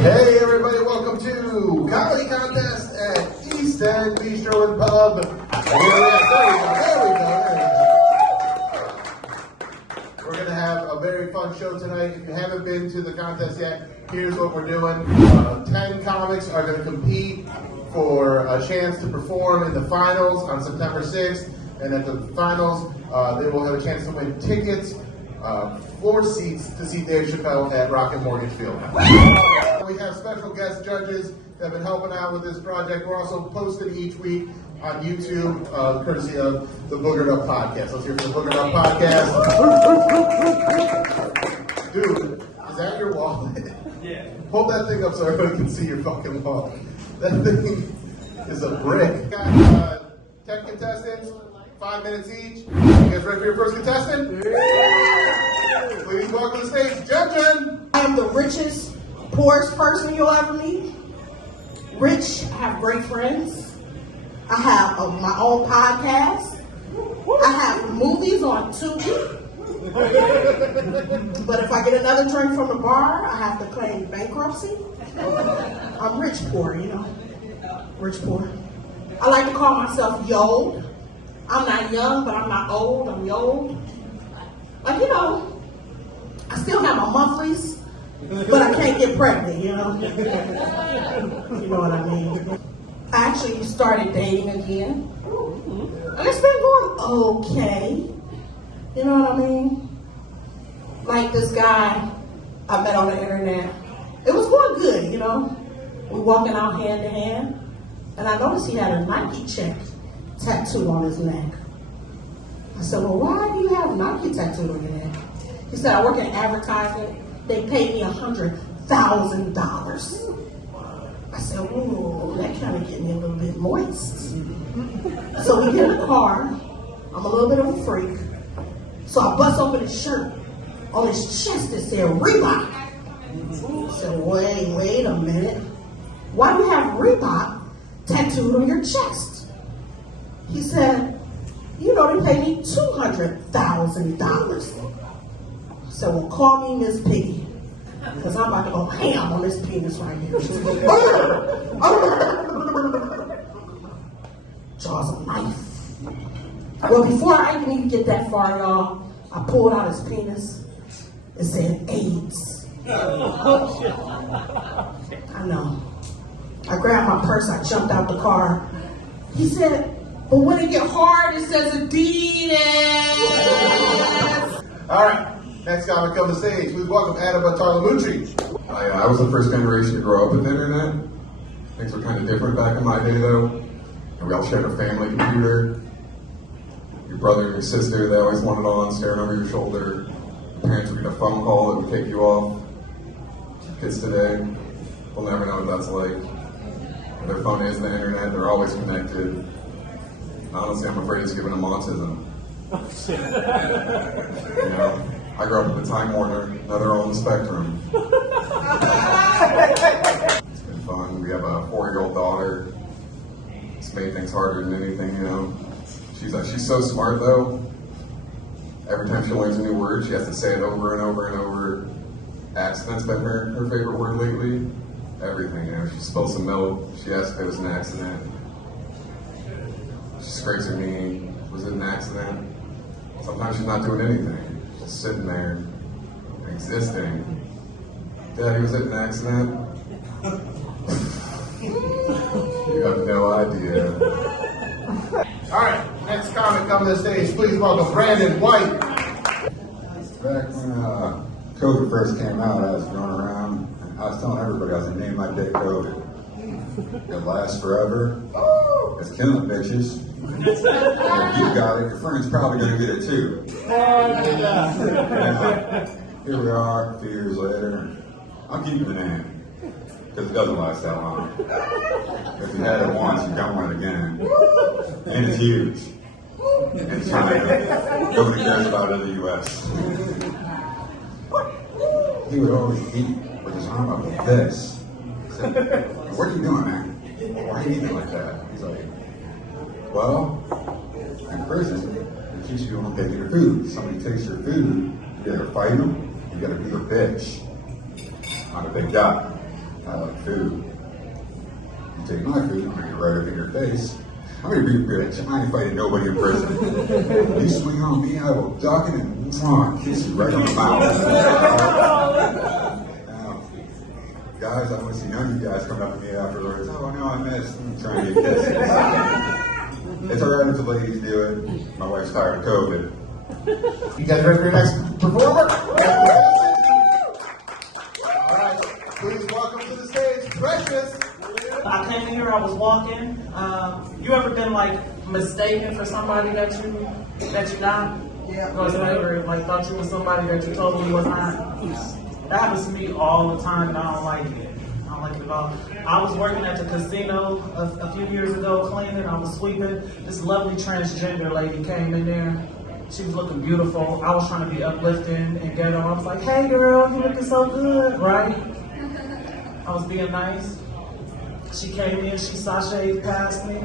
Hey everybody, welcome to Comedy Contest at East End Bistro and Pub. There we go. We're going to have a very fun show tonight. If you haven't been to the contest yet, here's what we're doing. 10 comics are going to compete for a chance to perform in the finals on September 6th. And at the finals, they will have a chance to win tickets, 4 seats to see Dave Chappelle at Rocket Mortgage Field. We have special guest judges that have been helping out with this project. We're also posting each week on YouTube, courtesy of the Boogered Up Podcast. Let's hear from the Boogered Up Podcast. Dude, is that your wallet? Yeah. Hold that thing up so everybody can see your fucking wallet. That thing is a brick. Got 10 contestants, 5 minutes each. You guys ready for your first contestant? Yeah. Please welcome to the stage, Jenn Jenn. I am the richest, poorest person you'll ever meet. Rich, I have great friends. I have my own podcast. I have movies on Tubi. But if I get another drink from the bar, I have to claim bankruptcy. I'm rich poor, you know. Rich poor. I like to call myself Yold. I'm not young, but I'm not old. I'm Yold. Like, you know, I still have my monthlies, but I can't get pregnant, you know? You know what I mean? I actually started dating again. And it's been going okay. You know what I mean? Like this guy I met on the internet. It was going good, you know? We're walking out hand to hand. And I noticed he had a Nike check tattooed on his neck. I said, well, why do you have Nike tattooed on your neck? He said, I work in advertising. They paid me $100,000. I said, ooh, that kind of get me a little bit moist. So we get in the car. I'm a little bit of a freak. So I bust open his shirt. On his chest it said Reebok. I said, wait a minute. Why do you have Reebok tattooed on your chest? He said, you know, they paid me $200,000. I said, well, call me Miss Piggy, because I'm about to go ham on this penis right here. Jaws of life. Well, before I even get that far, y'all, I pulled out his penis. It said AIDS. I know. I grabbed my purse, I jumped out the car. He said, but when it get hard, it says Adidas. All right, next comic come to stage. Please welcome Bartolomucci. I was the first generation to grow up with the internet. Things were kind of different back in my day, though. And we all shared a family computer. Your brother and your sister, they always wanted on, staring over your shoulder. Your parents would get a phone call that would take you off. Kids today, they'll never know what that's like. Their phone is the internet, they're always connected. Honestly, I'm afraid it's giving them autism. You know, I grew up with the Time Warner, now they're all on the Spectrum. It's been fun. We have a 4-year-old daughter. It's made things harder than anything, you know. She's so smart though. Every time she learns a new word, she has to say it over and over and over. Accident's been her favorite word lately. Everything, you know. She spilled some milk. She asked if it was an accident. She scrapes her knee. Was it an accident? Sometimes she's not doing anything. Just sitting there, existing. Daddy, was it an accident? You have no idea. All right, next comic come to the stage. Please welcome Brandon White. Back when COVID first came out, I was going around and I was telling everybody I was going to name my dick COVID. It lasts forever. It's killing bitches. And if you got it, your friend's probably going to get it too. Here we are, a few years later. I'll keep the name, because it doesn't last that long. If you had it once, you don't want it again. And it's huge. In China. Nobody cares about it in the U.S. He would always eat with his arm up like this. I said, what are you doing, man? Why are you eating like that? He's like, well, in prison, they teach you don't take your food. If somebody takes your food, you gotta fight them, you gotta be a bitch. Not a big guy. I I like food. You take my food, I'm gonna get right up in your face. I'm gonna be a bitch. I ain't fighting nobody in prison. You swing on me, I will duck it and kiss you right on the mouth. Now, guys, I want to see none of you guys come up to me afterwards. Oh no, I missed. I'm trying to get kisses. It's alright if the ladies do it. My wife's tired of COVID. You guys ready for your next performer? All right, please welcome to the stage, Precious. I came in here, I was walking. You ever been like mistaken for somebody that you not? Yeah. Or like thought you was somebody that you totally was not? That happens to me all the time and I don't like it. I don't like it at all. I was working at the casino a few years ago cleaning, I was sweeping. This lovely transgender lady came in there. She was looking beautiful. I was trying to be uplifting and ghetto. I was like, hey girl, you looking so good, right? I was being nice. She came in, she sashayed past me.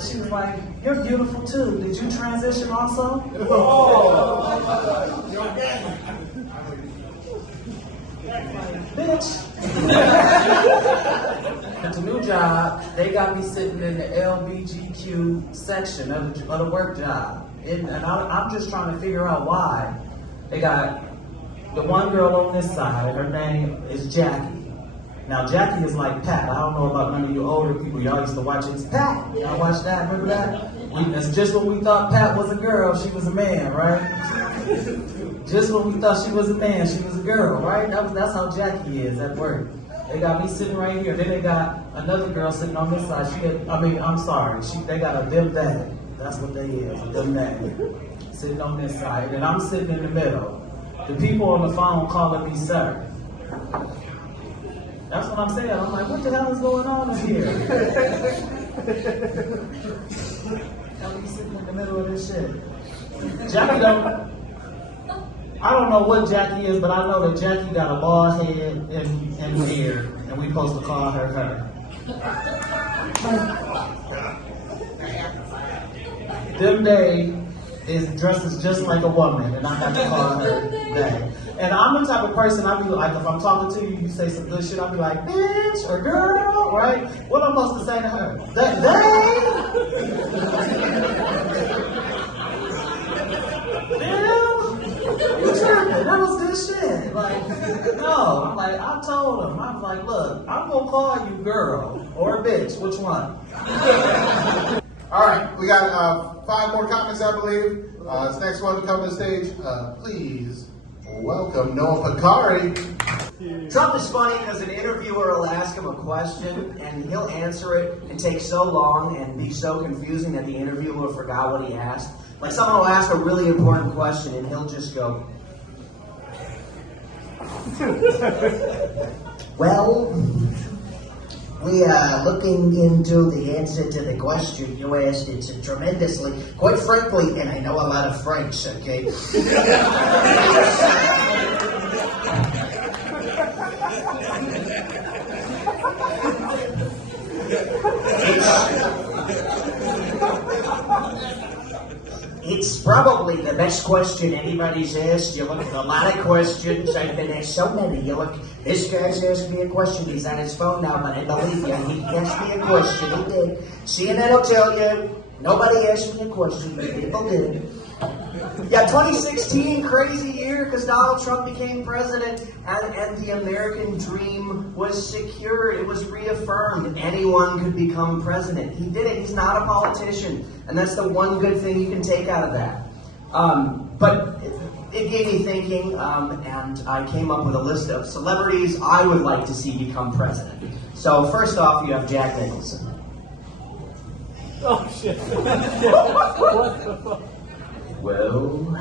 She was like, you're beautiful too. Did you transition also? Oh! Bitch. At the new job, they got me sitting in the LBGQ section of the work job. And I'm just trying to figure out why. They got the one girl on this side, her name is Jackie. Now, Jackie is like Pat. I don't know about none of you older people. Y'all used to watch It's Pat. Y'all watched that? Remember that? That's just when we thought Pat was a girl, she was a man, right? Just when we thought she was a man, she was a girl, right? That's how Jackie is at work. They got me sitting right here. Then they got another girl sitting on this side. They got a dim bag. That's what they is, a dim bag. Sitting on this side. And I'm sitting in the middle. The people on the phone calling me sir. That's what I'm saying. I'm like, what the hell is going on in here? I'll be sitting in the middle of this shit. Jackie I don't know what Jackie is, but I know that Jackie got a bald head and hair, and we supposed to call her her. Them Day dresses just like a woman, and I have to call her Day. And I'm the type of person, I be like, if I'm talking to you, you say some good shit, I'll be like, bitch, or girl, right? What am I supposed to say to her? That day? You tripping, that was good shit. Like, no, I'm like, I told him, I was like, look, I'm gonna call you girl, or bitch, which one? All right, we got 5 more comics, I believe. This next one to come to the stage, please welcome Noah Pekari. Trump is funny because an interviewer will ask him a question and he'll answer it and take so long and be so confusing that the interviewer forgot what he asked. Like someone will ask a really important question and he'll just go, well, we are looking into the answer to the question you asked. It's tremendously, quite frankly, and I know a lot of French, okay? It's probably the best question anybody's asked. You look at a lot of questions. I've been asked so many. You look, this guy's asked me a question. He's on his phone now, but I believe you. He asked me a question. He did. CNN will tell you, nobody asked me a question, but people did. Yeah, 2016, crazy year because Donald Trump became president and the American dream was secured. It was reaffirmed. Anyone could become president. He did it. He's not a politician. And that's the one good thing you can take out of that. But it gave me thinking, and I came up with a list of celebrities I would like to see become president. So first off, you have Jack Nicholson. Oh, shit. What the fuck? Well,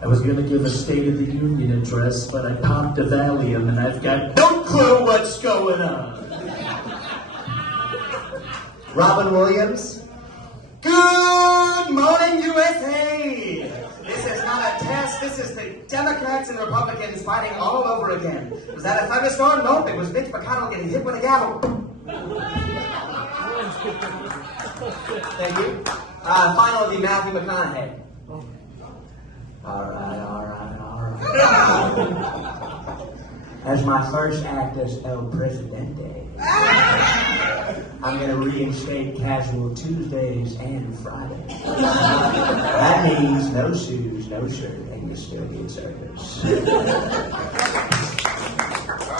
I was going to give a State of the Union address, but I popped a Valium and I've got no clue what's going on. Robin Williams. Good morning, USA! This is not a test, this is the Democrats and Republicans fighting all over again. Was that a thunderstorm? Nope, it was Mitch McConnell getting hit with a gavel. Thank you. Finally, Matthew McConaughey. All right. As my first act as El Presidente, I'm going to reinstate casual Tuesdays and Fridays. That means no shoes, no shirt, and you still get service.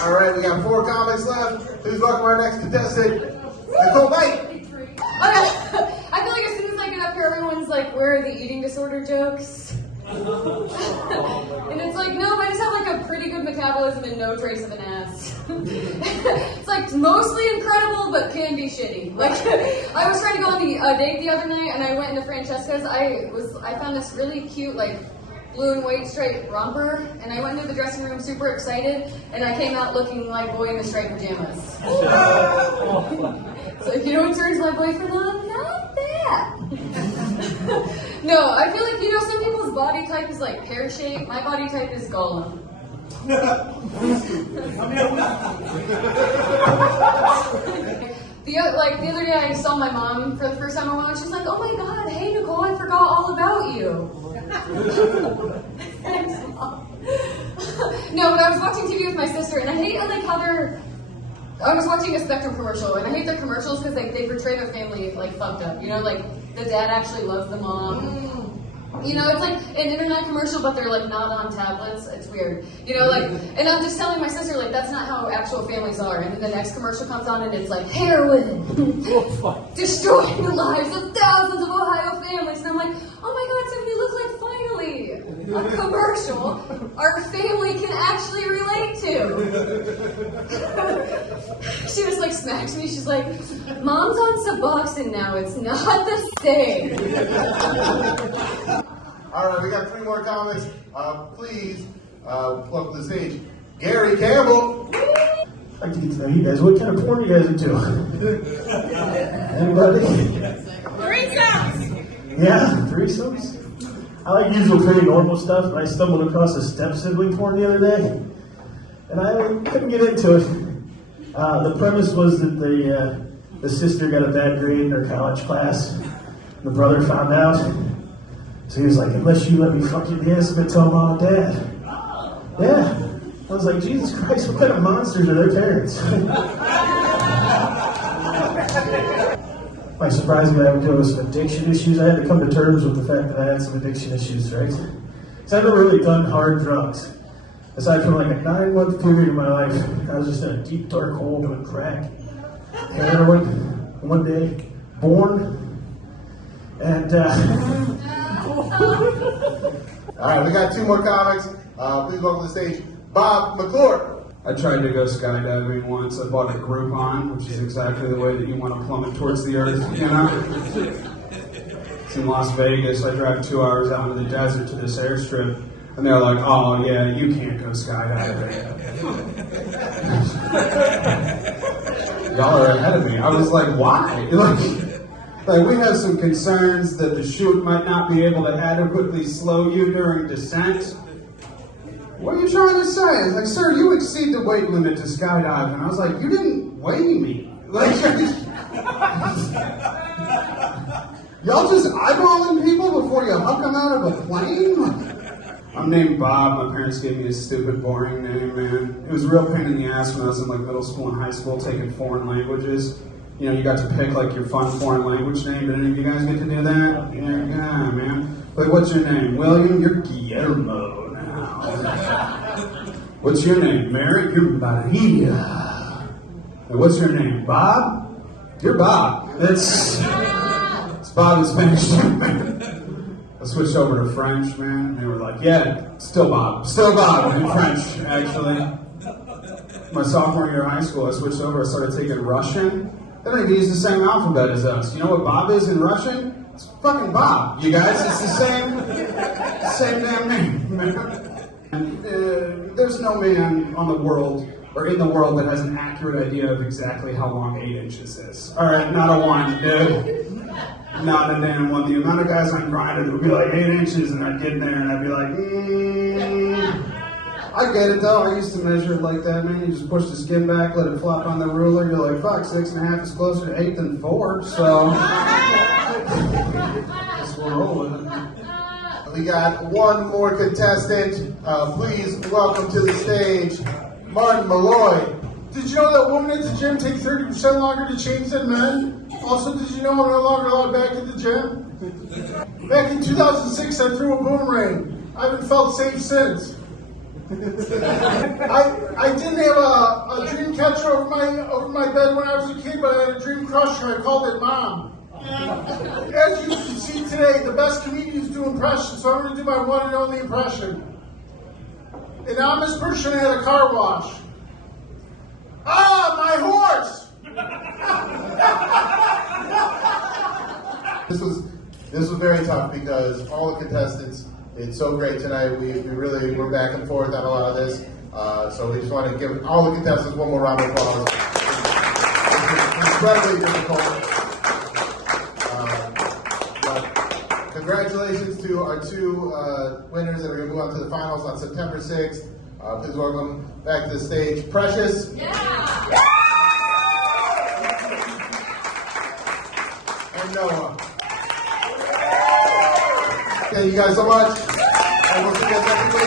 All right, we got 4 comics left. Please welcome our next contestant, Nicole Knight. Okay. I feel like as soon as I get up here, everyone's like, where are the eating disorder jokes? And it's like, no, I just have like a pretty good metabolism and no trace of an ass. It's like mostly incredible, but can be shitty. Like, I was trying to go on a date the other night, and I went into Francesca's. I found this really cute, like, blue and white striped romper, and I went into the dressing room super excited, and I came out looking like boy in the striped pajamas. So if you know what turns my boyfriend on, not that. No, I feel like, some people's body type is like pear-shaped. My body type is Gollum. The other day I saw my mom for the first time, and she's like, oh my god, hey Nicole, I forgot all about you. Thanks, Mom. No, but I was watching TV with my sister, and I hate how I was watching a Spectrum commercial, and I hate their commercials because they portray their family like fucked up. The dad actually loves the mom. It's like an internet commercial, but they're like not on tablets. It's weird. And I'm just telling my sister, that's not how actual families are. And then the next commercial comes on and it's like, heroin, destroying the lives of thousands of Ohio families. And I'm like, oh my god, Tiffany, look like finally a commercial our family can actually relate to. She just smacks me. She's like, Mom's on Suboxone now. It's not the same. All right, we got 3 more comics. Please welcome to the stage, Gary Campbell. I'd like to get to know you guys. What kind of porn are you guys into? Anybody? Threesomes! Yeah, threesomes? I like usual pretty normal stuff, and I stumbled across a step-sibling porn the other day, and I couldn't get into it. The premise was that the sister got a bad grade in her college class. The brother found out. So he was like, unless you let me fuck you in the ass, I'm going to tell Mom and Dad. Yeah. I was like, Jesus Christ, what kind of monsters are their parents? My surprise was having to deal with some addiction issues. I had to come to terms with the fact that I had some addiction issues, right? So I've never really done hard drugs. Aside from a 9-month period of my life, I was just in a deep, dark hole doing crack, heroin, one day, born, and All right, we got 2 more comics. Please welcome to the stage, Bob McClure. I tried to go skydiving once. I bought a Groupon, which is exactly the way that you want to plummet towards the earth, It's in Las Vegas. I drive 2 hours out into the desert to this airstrip, and they're like, oh yeah, you can't go skydiving. Y'all are ahead of me. I was like, why? Like, we have some concerns that the chute might not be able to adequately slow you during descent. What are you trying to say? It's like, sir, you exceed the weight limit to skydiving. I was like, you didn't weigh me. Y'all just eyeballing people before you huck them out of a plane? I'm named Bob. My parents gave me a stupid, boring name, man. It was a real pain in the ass when I was in middle school and high school taking foreign languages. You got to pick your fun foreign language name. Did any of you guys get to do that? Yeah, man. What's your name? William? You're Guillermo now. What's your name? Mary? You're Maria. And what's your name? Bob? You're Bob. It's Bob in Spanish too, man. I switched over to French, man. They were like, yeah, still Bob. Still Bob in French, actually. My sophomore year of high school, I switched over. I started taking Russian. They don't even use the same alphabet as us. You know what Bob is in Russian? It's fucking Bob, you guys. It's the same damn name, man. And, there's no man on the world, or in the world, that has an accurate idea of exactly how long 8 inches is. Alright, not a one, dude. Not a damn one. The amount of guys on Grindr would be like 8 inches, and I'd get there and I'd be like, I get it though. I used to measure it like that, man. You just push the skin back, let it flop on the ruler. You're like, fuck, 6.5 is closer to 8 than 4. So, just roll with it. We got 1 more contestant. Please welcome to the stage, Martin Malloy. Did you know that women at the gym take 30% longer to change than men? Also, did you know I'm no longer allowed back at the gym? Back in 2006, I threw a boomerang. I haven't felt safe since. I didn't have a dream catcher over my bed when I was a kid, but I had a dream crusher. I called it Mom. As you can see today, the best comedians do impressions, so I'm going to do my one and only impression. An Amish person at a car wash. Ah, my horse! This was very tough because all the contestants did so great tonight. We really were back and forth on a lot of this. So we just want to give all the contestants one more round of applause. It's incredibly difficult. But congratulations to our two winners that are going to move on to the finals on September 6th. Please welcome back to the stage, Precious. Yeah. And Noah. Thank you guys so much. And we'll see you guys next week.